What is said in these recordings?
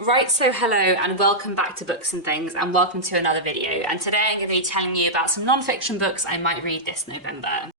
Right, so hello and welcome back to Books and Things, and welcome to another video. And today I'm going to be telling you about some non-fiction books I might read this November.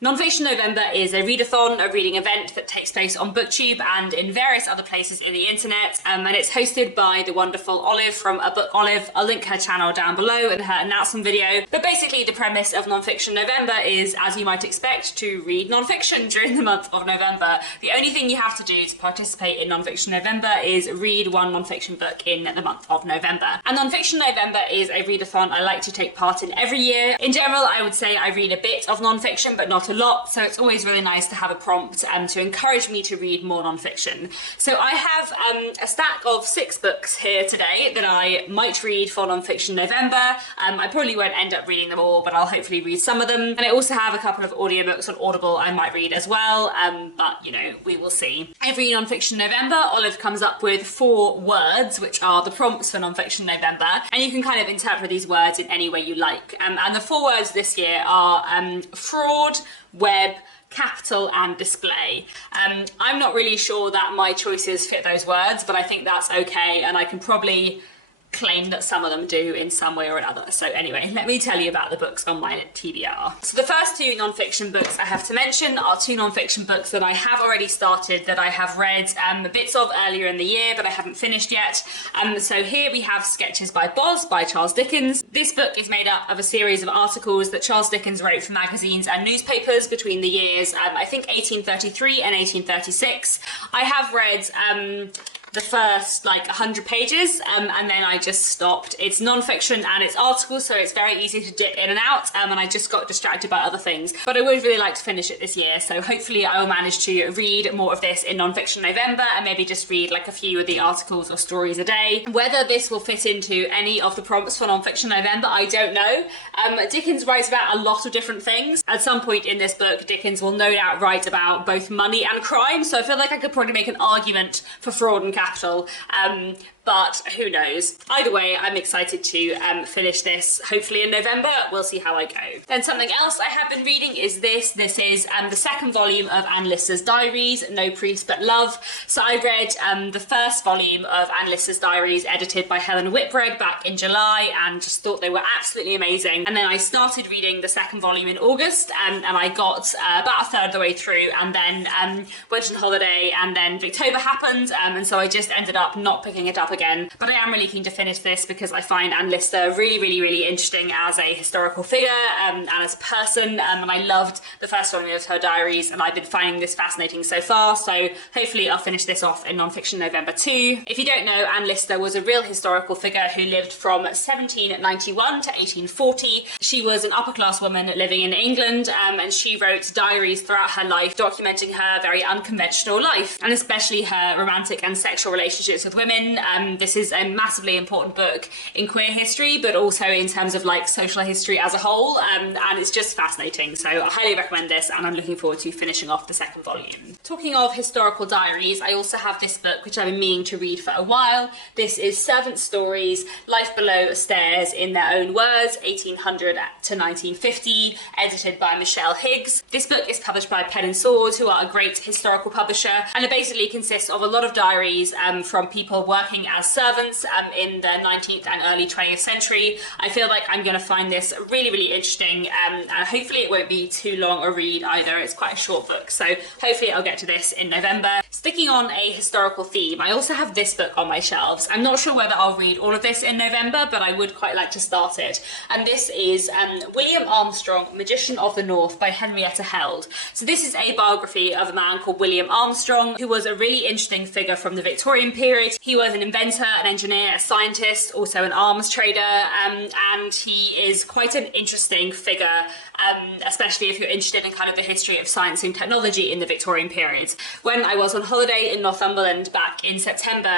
Nonfiction November is a readathon, a reading event that takes place on BookTube and in various other places in the internet, and it's hosted by the wonderful Olive from A Book Olive. I'll link her channel down below and her announcement video. But basically the premise of Nonfiction November is, as you might expect, to read nonfiction during the month of November. The only thing you have to do to participate in Nonfiction November is read one nonfiction book in the month of November. And Nonfiction November is a readathon I like to take part in every year. In general, I would say I read a bit of nonfiction, but not a lot, so it's always really nice to have a prompt to encourage me to read more nonfiction. So I have a stack of 6 books here today that I might read for Nonfiction November. I probably won't end up reading them all, but I'll hopefully read some of them. And I also have a couple of audiobooks on Audible I might read as well, but you know, we will see. Every Nonfiction November, Olive comes up with 4 words, which are the prompts for Nonfiction November, and you can kind of interpret these words in any way you like. And the 4 words this year are fraud, web, capital and display. I'm not really sure that my choices fit those words, but I think that's okay, and I can probably claim that some of them do in some way or another. So anyway, let me tell you about the books on my TBR. So the first 2 non-fiction books I have to mention are 2 non-fiction books that I have already started, that I have read bits of earlier in the year, but I haven't finished yet. So here we have Sketches by Boz by Charles Dickens. This book is made up of a series of articles that Charles Dickens wrote for magazines and newspapers between the years, I think 1833 and 1836. I have read the first like 100 pages and then I just stopped. It's non-fiction and it's articles, so it's very easy to dip in and out, and I just got distracted by other things. But I would really like to finish it this year, so hopefully I will manage to read more of this in Nonfiction November and maybe just read like a few of the articles or stories a day. Whether this will fit into any of the prompts for Nonfiction November, I don't know. Dickens writes about a lot of different things. At some point in this book, Dickens will no doubt write about both money and crime, so I feel like I could probably make an argument for fraud and capital, but who knows. Either way, I'm excited to finish this, hopefully in November. We'll see how I go. Then something else I have been reading is this. This is the 2nd volume of Anne Lister's diaries, No Priest But Love. So I read the first volume of Anne Lister's diaries, edited by Helen Whitbread, back in July, and just thought they were absolutely amazing. And then I started reading the 2nd volume in August, and I got about a third of the way through, and then went on holiday, and then Victober happened, and so I just ended up not picking it up again. But I am really keen to finish this because I find Anne Lister really interesting as a historical figure and as a person, and I loved the first volume of her diaries, and I've been finding this fascinating so far, so hopefully I'll finish this off in Nonfiction November too. If you don't know, Anne Lister was a real historical figure who lived from 1791 to 1840. She was an upper class woman living in England, and she wrote diaries throughout her life documenting her very unconventional life, and especially her romantic and sexual relationships with women. This is a massively important book in queer history, but also in terms of like social history as a whole, and it's just fascinating. So I highly recommend this, and I'm looking forward to finishing off the 2nd volume. Talking of historical diaries, I also have this book which I've been meaning to read for a while. This is Servant Stories, Life Below Stairs in Their Own Words, 1800 to 1950, edited by Michelle Higgs. This book is published by Pen and Sword, who are a great historical publisher, and it basically consists of a lot of diaries from people working as servants in the 19th and early 20th century. I feel like I'm going to find this really interesting, and hopefully it won't be too long a read either. It's quite a short book, so hopefully I'll get to this in November. Sticking on a historical theme, I also have this book on my shelves. I'm not sure whether I'll read all of this in November, but I would quite like to start it. And this is William Armstrong, Magician of the North by Henrietta Held. So this is a biography of a man called William Armstrong, who was a really interesting figure from the Victorian period. He was an inventor, an engineer, a scientist, also an arms trader, and he is quite an interesting figure, especially if you're interested in kind of the history of science and technology in the Victorian period. When I was on holiday in Northumberland back in September,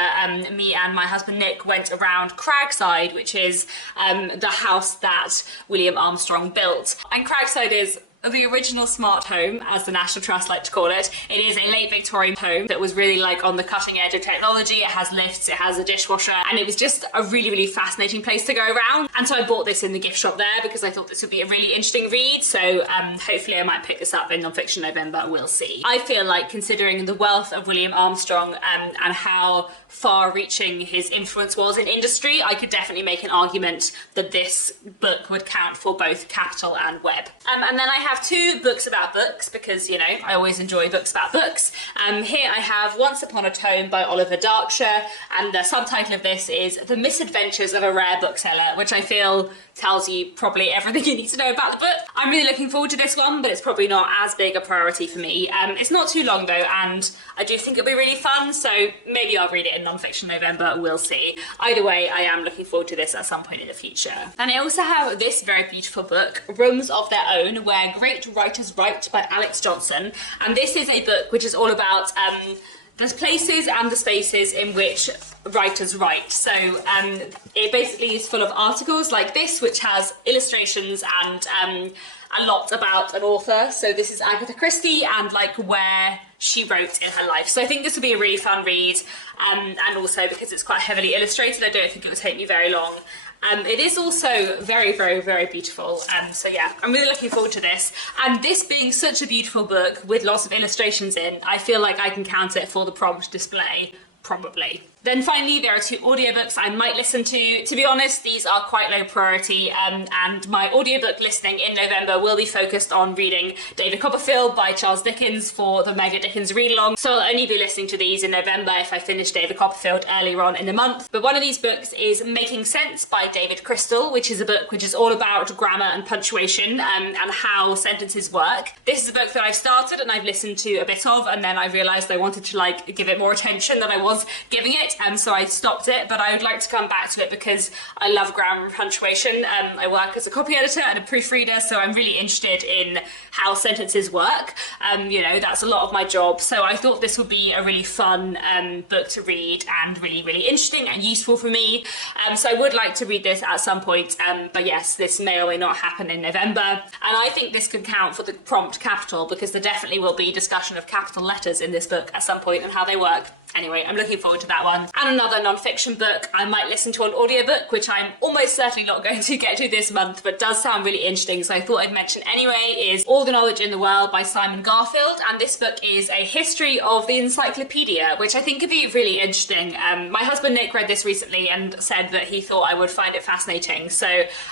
me and my husband Nick went around Cragside, which is the house that William Armstrong built. And Cragside is the original smart home, as the National Trust like to call it. It is a late Victorian home that was really like on the cutting edge of technology. It has lifts, it has a dishwasher, and it was just a really, really fascinating place to go around. And so I bought this in the gift shop there because I thought this would be a really interesting read. So hopefully I might pick this up in Nonfiction November, we'll see. I feel like considering the wealth of William Armstrong and how far-reaching his influence was in industry, I could definitely make an argument that this book would count for both Capital and Web. And then I have two books about books because, you know, I always enjoy books about books. Here I have Once Upon a Tome by Oliver Darkshire, and the subtitle of this is The Misadventures of a Rare Bookseller, which I feel tells you probably everything you need to know about the book. I'm really looking forward to this one, but it's probably not as big a priority for me. It's not too long though, and I do think it'll be really fun, so maybe I'll read it in Nonfiction November, we'll see. Either way, I am looking forward to this at some point in the future. And I also have this very beautiful book, Rooms of Their Own, Where Great Writers Write by Alex Johnson. And this is a book which is all about the places and the spaces in which writers write. So it basically is full of articles like this, which has illustrations and a lot about an author. So this is Agatha Christie and like where she wrote in her life. So I think this will be a really fun read, and also because it's quite heavily illustrated, I don't think it will take me very long. It is also very, very, very beautiful. So yeah, I'm really looking forward to this. And this being such a beautiful book with lots of illustrations in, I feel like I can count it for the prompt display, probably. Then finally, there are two audiobooks I might listen to. To be honest, these are quite low priority, and my audiobook listening in November will be focused on reading David Copperfield by Charles Dickens for the Mega Dickens read-along. So I'll only be listening to these in November if I finish David Copperfield earlier on in the month. But one of these books is Making Sense by David Crystal, which is a book which is all about grammar and punctuation and how sentences work. This is a book that I've started and I've listened to a bit of, and then I realised I wanted to like give it more attention than I was giving it. So I stopped it, but I would like to come back to it because I love grammar and punctuation. I work as a copy editor and a proofreader, so I'm really interested in how sentences work. You know, that's a lot of my job. So I thought this would be a really fun book to read and really, really interesting and useful for me. So I would like to read this at some point. But yes, this may or may not happen in November. And I think this could count for the prompt capital because there definitely will be discussion of capital letters in this book at some point and how they work. Anyway, I'm looking forward to that one. And another non-fiction book I might listen to on audiobook, which I'm almost certainly not going to get to this month, but does sound really interesting, so I thought I'd mention anyway, is All the Knowledge in the World by Simon Garfield. And this book is a history of the encyclopedia, which I think could be really interesting. My husband Nick read this recently and said that he thought I would find it fascinating, so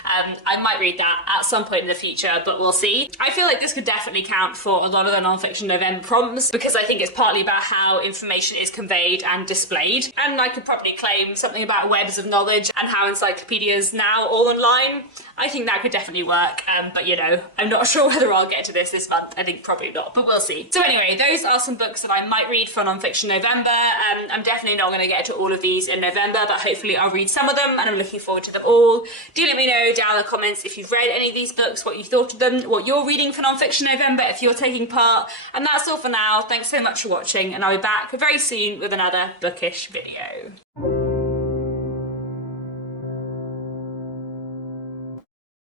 I might read that at some point in the future, but we'll see. I feel like this could definitely count for a lot of the non-fiction November prompts because I think it's partly about how information is conveyed and displayed, and I could probably claim something about webs of knowledge and how encyclopedias now all online. I think that could definitely work, but you know, I'm not sure whether I'll get to this month. I think probably not, but we'll see. So anyway, those are some books that I might read for Nonfiction November. I'm definitely not going to get to all of these in November, but hopefully I'll read some of them, and I'm looking forward to them all. Do let me know down in the comments if you've read any of these books, what you thought of them, what you're reading for Nonfiction November, if you're taking part. And that's all for now. Thanks so much for watching, and I'll be back very soon with another bookish video.